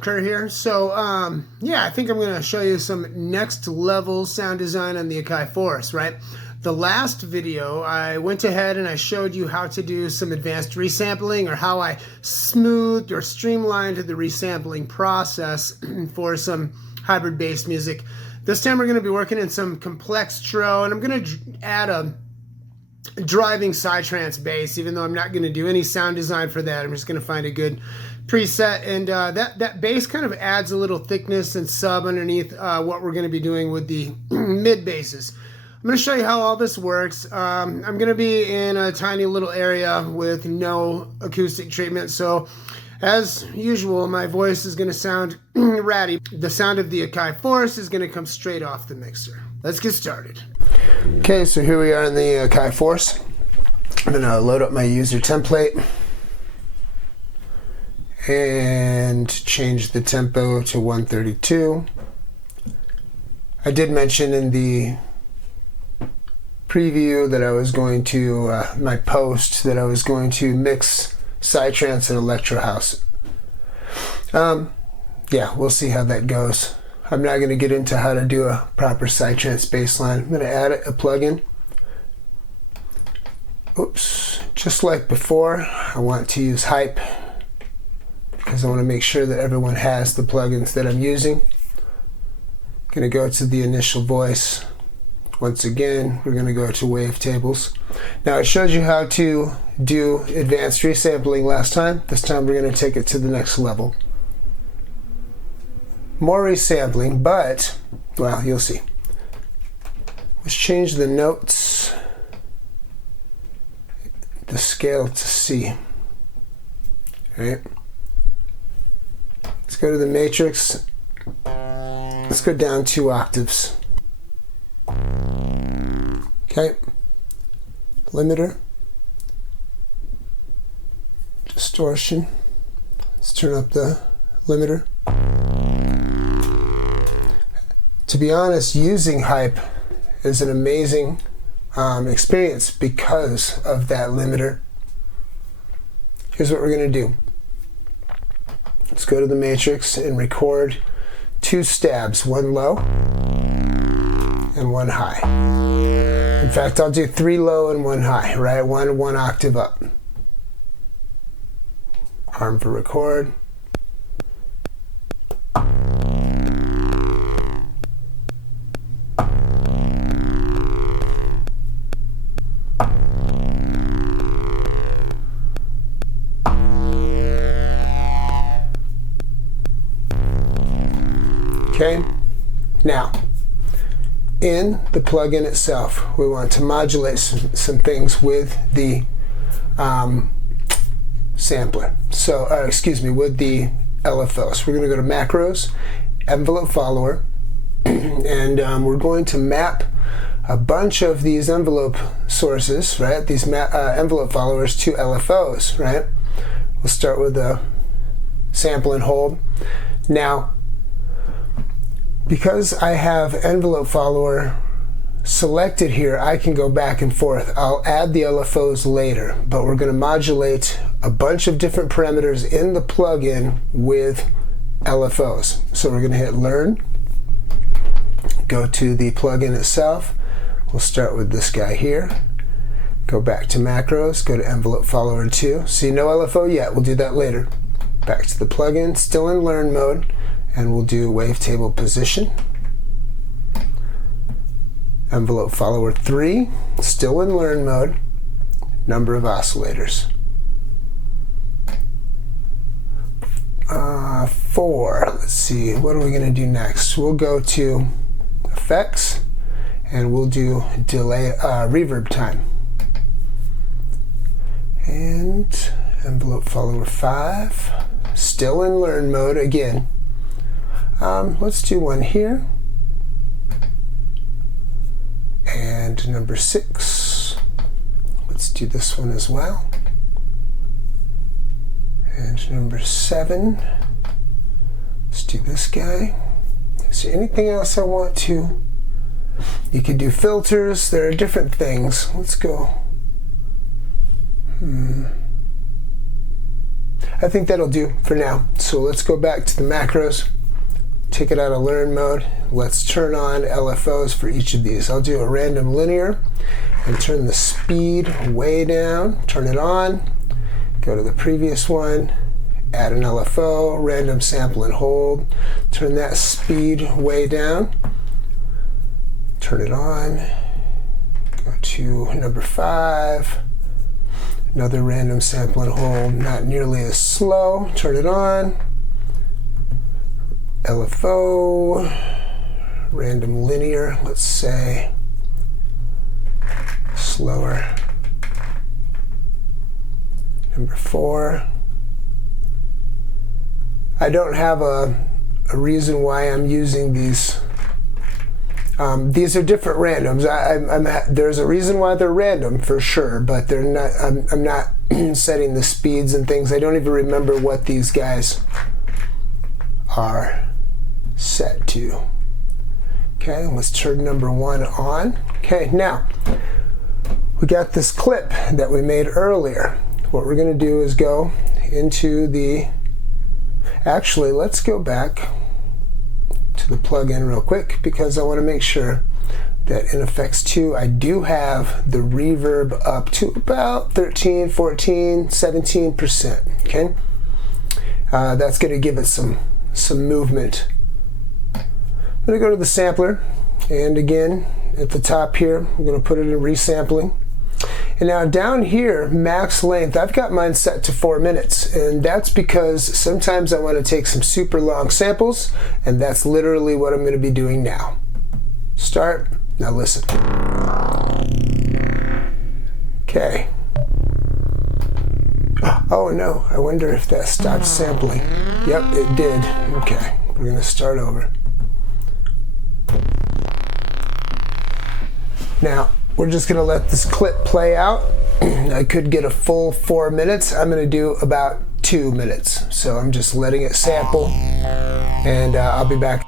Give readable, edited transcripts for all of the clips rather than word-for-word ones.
Kerr here. So yeah, I think I'm going to show you some next level sound design on the Akai Force, right? The last video, I went ahead and I showed you how to do some advanced resampling, or how I smoothed or streamlined the resampling process for some hybrid bass music. This time we're going to be working in some complex tro, and I'm going to add a driving psytrance bass, even though I'm not going to do any sound design for that. I'm just going to find a good preset, and that bass kind of adds a little thickness and sub underneath what we're going to be doing with the mid basses. I'm going to show you how all this works. I'm going to be in a tiny little area with no acoustic treatment, so as usual my voice is going to sound ratty. The sound of the Akai Force is going to come straight off the mixer. Let's get started. Okay, so here we are in the Akai Force. I'm going to load up my user template and change the tempo to 132. I did mention in the preview that I was going to, my post, that I was going to mix psytrance and electro house. Yeah, we'll see how that goes. I'm not going to get into how to do a proper psytrance bass line. I'm going to add a plugin. Oops, just like before, I want to use Hype because I want to make sure that everyone has the plugins that I'm using. I'm going to go to the initial voice. Once again, we're going to go to wavetables. Now, I showed you how to do advanced resampling last time. This time we're going to take it to the next level. More resampling, but, well, you'll see. Let's change the notes, the scale to C. All right. Let's go to the matrix. Let's go down 2 octaves. Okay. Limiter. Distortion. Let's turn up the limiter. To be honest, using Hype is an amazing experience because of that limiter. Here's what we're going to do. Let's go to the matrix and record 2 stabs, 1 low and 1 high. In fact, I'll do 3 low and 1 high, right? One octave up. Arm for record. Okay, now in the plugin itself, we want to modulate some things with the sampler. So, excuse me, with the LFOs. We're going to go to macros, envelope follower, and we're going to map a bunch of these envelope sources, right? These envelope followers to LFOs, right? We'll start with the sample and hold. Now, because I have envelope follower selected here, I can go back and forth. I'll add the LFOs later, but we're going to modulate a bunch of different parameters in the plugin with LFOs. So we're going to hit Learn, go to the plugin itself. We'll start with this guy here. Go back to macros, go to envelope follower 2. See, no LFO yet, we'll do that later. Back to the plugin, still in Learn mode. And we'll do wavetable position. Envelope follower 3, still in Learn mode. Number of oscillators. 4, let's see, what are we going to do next? We'll go to Effects, and we'll do delay, reverb time. And envelope follower 5, still in Learn mode again. Let's do one here. And number 6. Let's do this one as well. And number 7. Let's do this guy. Is there anything else I want to? You could do filters. There are different things. Let's go. I think that'll do for now. So let's go back to the macros, take it out of learn mode. Let's turn on LFOs for each of these. I'll do a random linear and turn the speed way down, turn it on, go to the previous one, add an LFO, random sample and hold, turn that speed way down, turn it on, go to number 5, another random sample and hold, not nearly as slow, turn it on, LFO, random linear, let's say, slower, number 4. I don't have a reason why I'm using these. These are different randoms. There's a reason why they're random for sure, but they're not. I'm not setting the speeds and things. I don't even remember what these guys are set to. Okay, let's turn number 1 on. Okay, now we got this clip that we made earlier. What we're going to do is go into the. Actually, let's go back to the plugin real quick because I want to make sure that in Effects 2 I do have the reverb up to about 13, 14, 17%. Okay, that's going to give it some movement. I'm going to go to the sampler, and again at the top here I'm going to put it in resampling. And now down here, max length, I've got mine set to 4 minutes, and that's because sometimes I want to take some super long samples, and that's literally what I'm going to be doing now. Start, now listen. Okay. Oh no, I wonder if that stopped sampling. Yep, it did. Okay, we're going to start over. Now, we're just going to let this clip play out. I could get a full 4 minutes. I'm going to do about 2 minutes. So I'm just letting it sample, and I'll be back.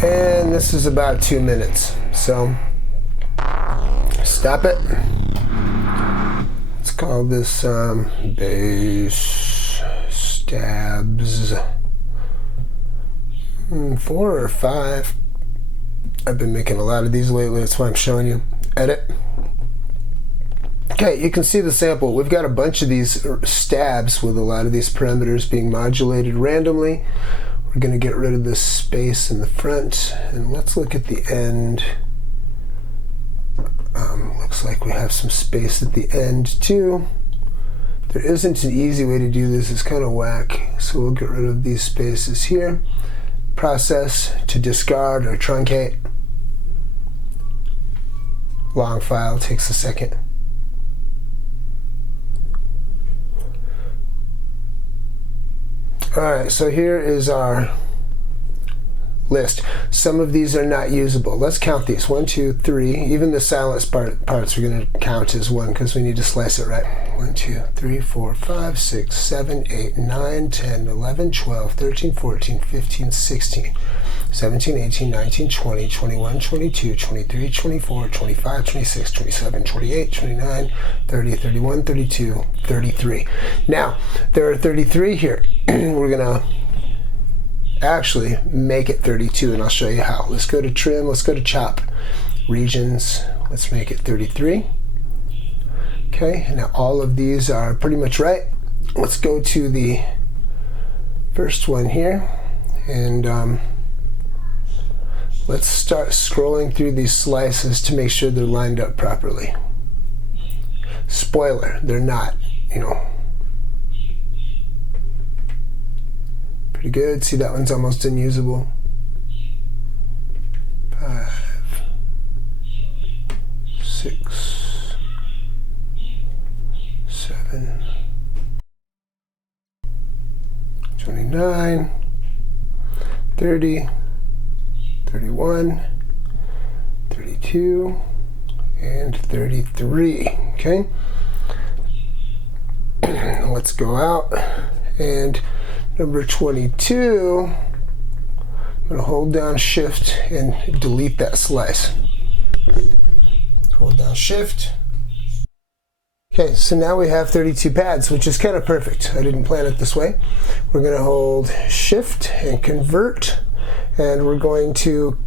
And this is about 2 minutes. So stop it. Let's call this bass stabs 4 or 5. I've been making a lot of these lately, that's why I'm showing you. Edit. Okay, you can see the sample. We've got a bunch of these stabs with a lot of these parameters being modulated randomly. We're going to get rid of this space in the front, and let's look at the end. Looks like we have some space at the end too. There isn't an easy way to do this, it's kind of whack, so we'll get rid of these spaces here. Process to discard or truncate. Long file takes a second. Alright, so here is our list. Some of these are not usable. Let's count these. 1, 2, 3. Even the silence parts we're going to count as 1 because we need to slice it right. 1, 2, 3, 4, 5, 6, 7, 8, 9, 10, 11, 12, 13, 14, 15, 16, 17, 18, 19, 20, 21, 22, 23, 24, 25, 26, 27, 28, 29, 30, 31, 32, 33. Now, there are 33 here. We're going to actually make it 32, and I'll show you how. Let's go to trim, let's go to chop regions, let's make it 33. Okay, now all of these are pretty much right. Let's go to the first one here, and let's start scrolling through these slices to make sure they're lined up properly. Spoiler, they're not, you know. Pretty good. See, that one's almost unusable. 5, 6, 7, 29, 30, 31, 32, and 33. Okay. Let's go out, and number 22 I'm going to hold down Shift and delete that slice. Hold down Shift. Okay, so now we have 32 pads, which is kind of perfect. I didn't plan it this way. We're going to hold Shift and convert, and we're going to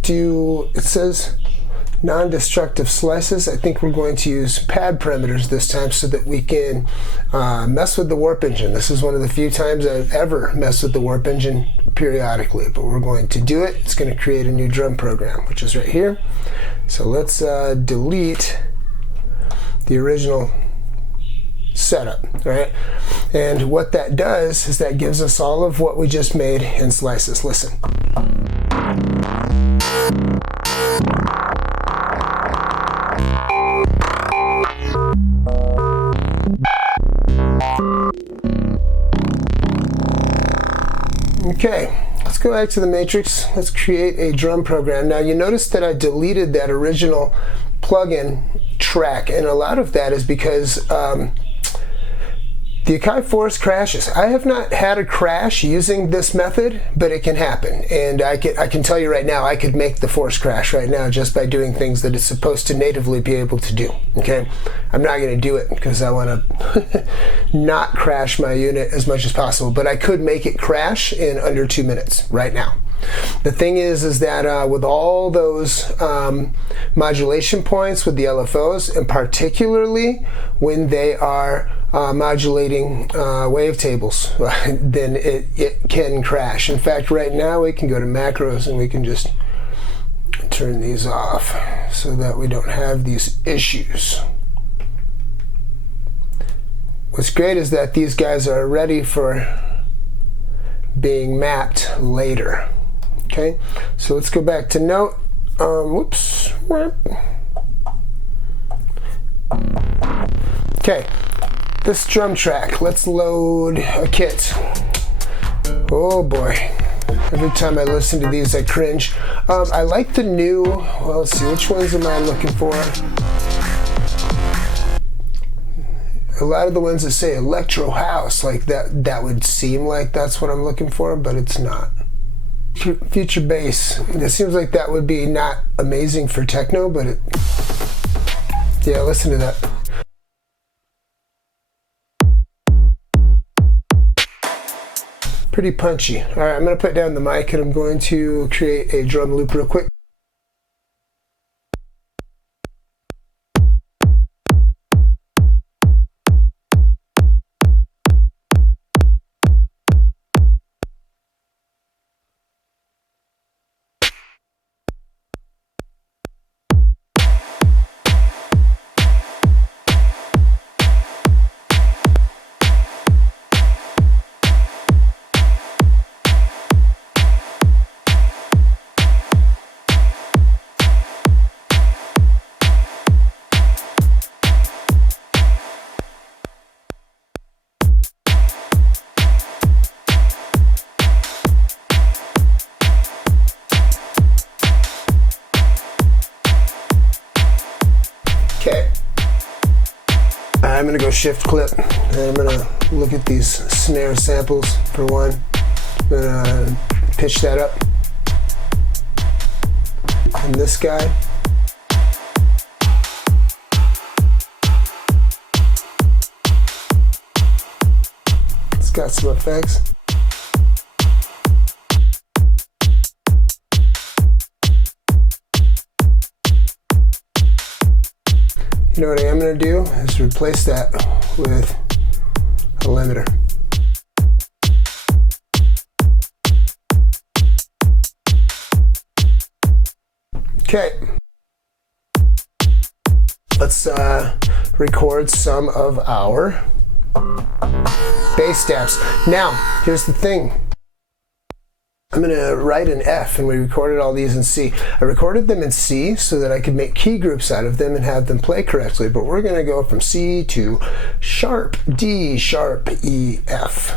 do, it says non-destructive slices. I think we're going to use pad parameters this time so that we can mess with the warp engine. This is one of the few times I've ever messed with the warp engine periodically, but we're going to do it. It's going to create a new drum program, which is right here. So let's delete the original setup, right? And what that does is that gives us all of what we just made in slices. Listen. Okay, let's go back to the matrix. Let's create a drum program. Now you notice that I deleted that original plugin track, and a lot of that is because the Akai Force crashes. I have not had a crash using this method, but it can happen. And I can tell you right now, I could make the Force crash right now just by doing things that it's supposed to natively be able to do. Okay, I'm not going to do it because I want to not crash my unit as much as possible, but I could make it crash in under 2 minutes right now. The thing is that with all those modulation points with the LFOs, and particularly when they are modulating wavetables, then it can crash. In fact, right now we can go to macros and we can just turn these off so that we don't have these issues. What's great is that these guys are ready for being mapped later. Okay, so let's go back to note. Whoops. Okay, this drum track, let's load a kit. Oh boy, every time I listen to these I cringe. I like the new, well, let's see, which ones am I looking for? A lot of the ones that say electro house, like that would seem like that's what I'm looking for, but it's not. Future bass, it seems like that would be not amazing for techno, but yeah, listen to that. Pretty punchy. All right, I'm going to put down the mic and I'm going to create a drum loop real quick. Okay, I'm going to go shift clip, and I'm going to look at these snare samples for one. I'm going to pitch that up. And this guy. It's got some effects. You know what I am going to do is replace that with a limiter. Okay, let's record some of our bass steps. Now, here's the thing. I'm going to write an F, and we recorded all these in C. I recorded them in C so that I could make key groups out of them and have them play correctly, but we're going to go from C to sharp, D, sharp, E, F.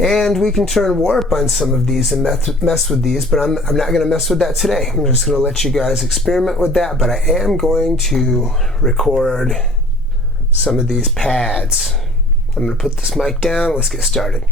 And we can turn warp on some of these and mess with these, but I'm not going to mess with that today. I'm just going to let you guys experiment with that, but I am going to record some of these pads. I'm going to put this mic down. Let's get started.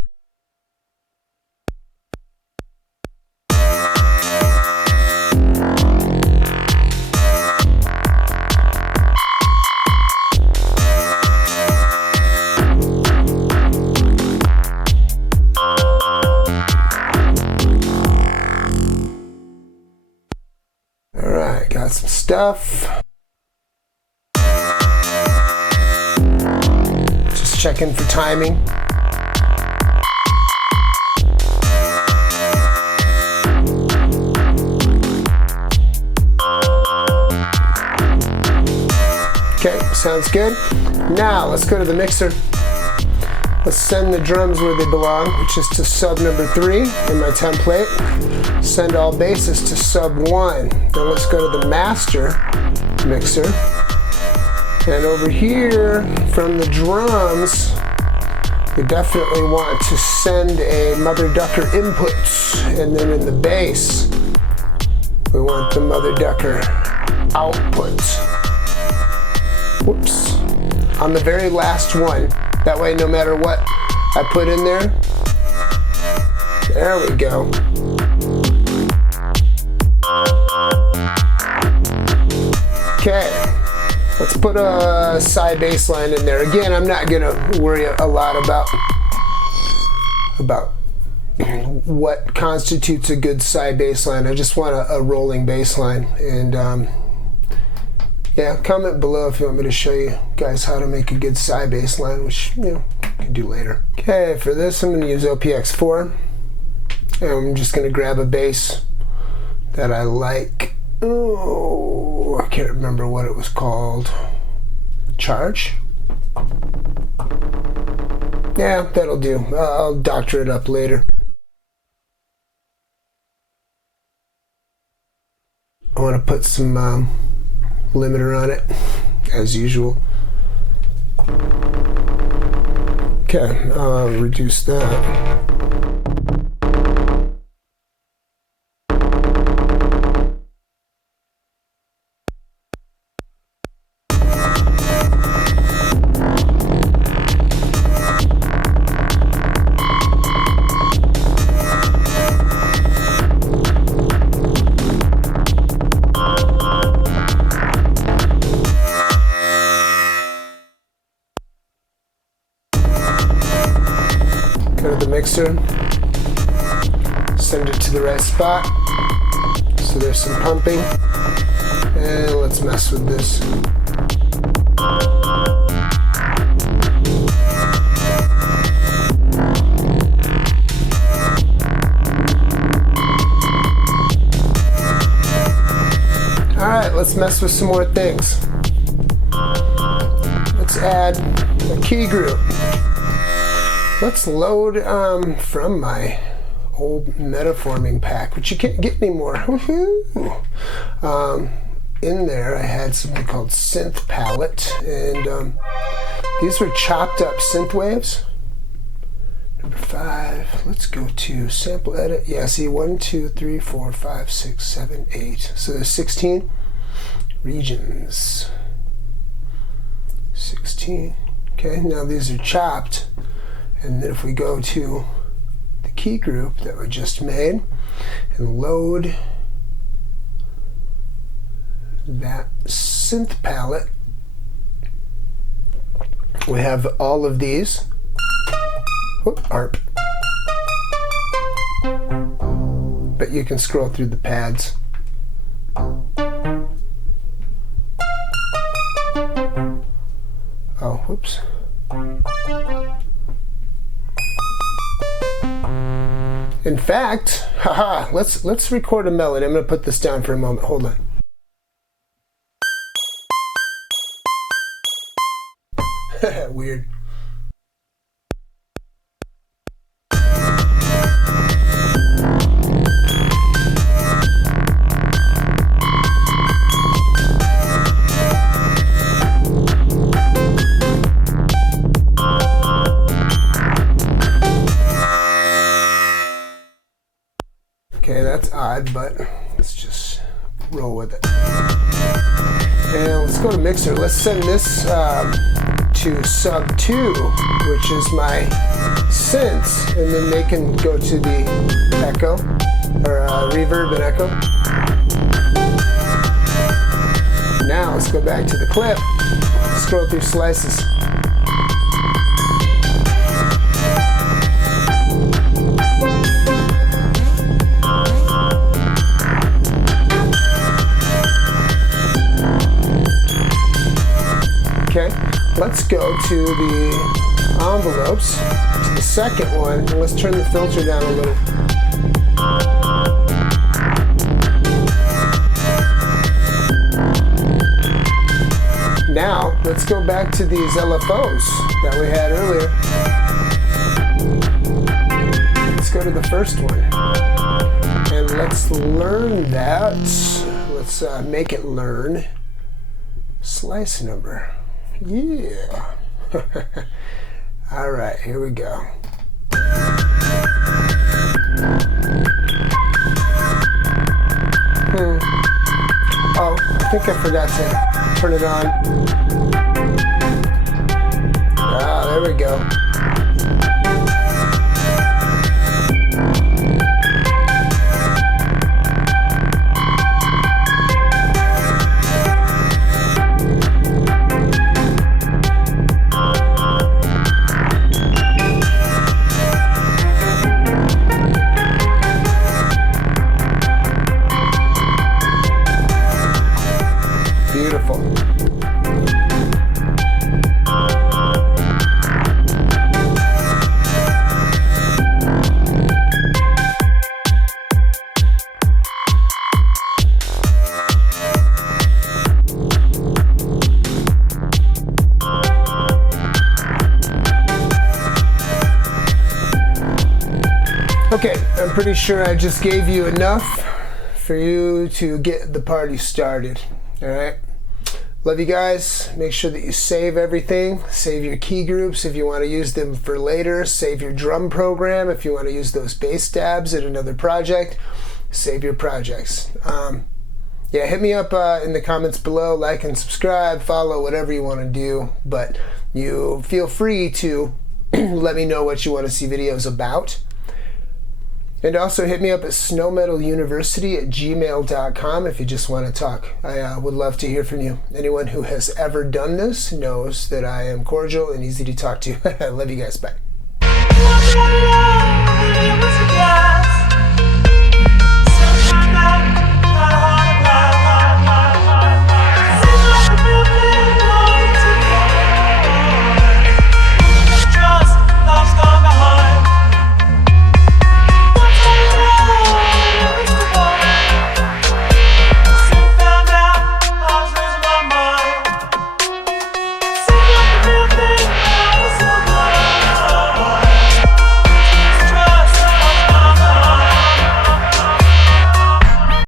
Alright, got some stuff. Just checking for timing. Okay, sounds good. Now let's go to the mixer. Let's send the drums where they belong, which is to sub number 3 in my template. Send all basses to sub 1. Then let's go to the master mixer. And over here, from the drums, we definitely want to send a mother ducker input. And then in the bass, we want the mother ducker output. Whoops. On the very last one. That way, no matter what I put in there, there we go. Okay, let's put a side bass line in there. Again, I'm not gonna worry a lot about what constitutes a good side bass line. I just want a rolling bass line. And yeah, comment below if you want me to show you guys how to make a good side bass line, which, you know, I can do later. Okay, for this I'm going to use OPX4. And I'm just going to grab a bass that I like. Oh, I can't remember what it was called. Charge? Yeah, that'll do. I'll doctor it up later. I want to put some limiter on it, as usual. Okay, I'll reduce that. Go to the mixer, send it to the right spot, so there's some pumping, and let's mess with this. Alright, let's mess with some more things. Let's add a key group. Let's load from my old metaforming pack, which you can't get anymore. In there I had something called synth palette, and these were chopped up synth waves. Number 5, let's go to sample edit. Yeah, see, 1, 2, 3, 4, 5, 6, 7, 8. So there's 16 regions. 16. Okay, now these are chopped. And then if we go to the key group that we just made and load that synth palette, we have all of these. ARP. But you can scroll through the pads. Oh, whoops. In fact, haha, let's record a melody. I'm going to put this down for a moment. Hold on. Weird. Okay, that's odd, but let's just roll with it. And let's go to mixer. Let's send this to to sub 2, which is my synths, and then they can go to the echo, or reverb and echo. Now let's go back to the clip, scroll through slices. Okay, let's go to the envelopes, to the second one, and let's turn the filter down a little. Now, let's go back to these LFOs that we had earlier. Let's go to the first one. And let's learn that. Let's make it learn slice number. Yeah. All right, here we go. Oh, I think I forgot to turn it on. Ah, there we go. Beautiful. Okay, I'm pretty sure I just gave you enough for you to get the party started. All right. Love you guys. Make sure that you save everything. Save your key groups if you want to use them for later. Save your drum program if you want to use those bass stabs in another project. Save your projects. Yeah, hit me up in the comments below. Like and subscribe. Follow, whatever you want to do. But you feel free to let me know what you want to see videos about. And also hit me up at snowmetaluniversity@gmail.com if you just want to talk. I would love to hear from you. Anyone who has ever done this knows that I am cordial and easy to talk to. I love you guys. Bye.